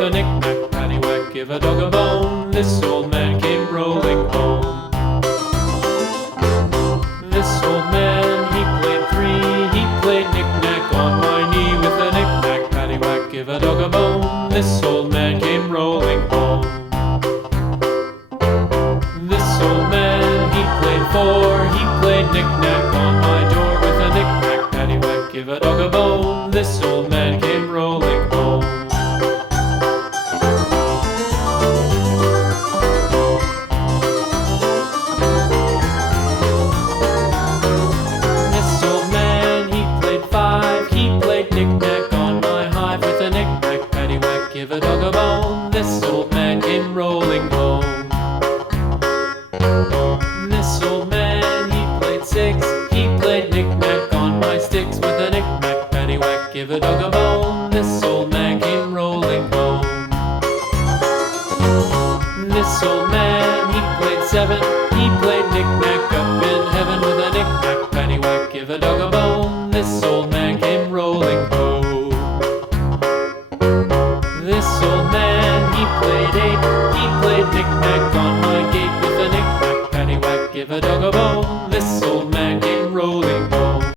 with a knick-knack, paddywhack, give a dog a bone. This old man came rolling home. This old man, he played three. He played knick-knack on my knee with a knick-knack, paddywhack, give a dog a bone. This old man came rolling home. This old man, he played four. He played knick-knack on my door with a knick-knack, paddywhack, give a dog a bone. This old man came rolling home. This old man, he played five. He played knick-knack on my hive with a knick-knack, paddywhack, give a dog a bone. This old man came rolling home. This old man, he played six. He played knick-knack on my sticks with a knick-knack, paddywhack, give a dog a bone. This old man came rolling home. This old man, he played seven. He played knick-knack up in heaven with a knick-knack, paddywhack, give a dog a bone. This old man came rolling home. This old man, he played eight. He played knick-knack on my gate with a knick-knack, paddywhack, give a dog a bone. This old man came rolling home.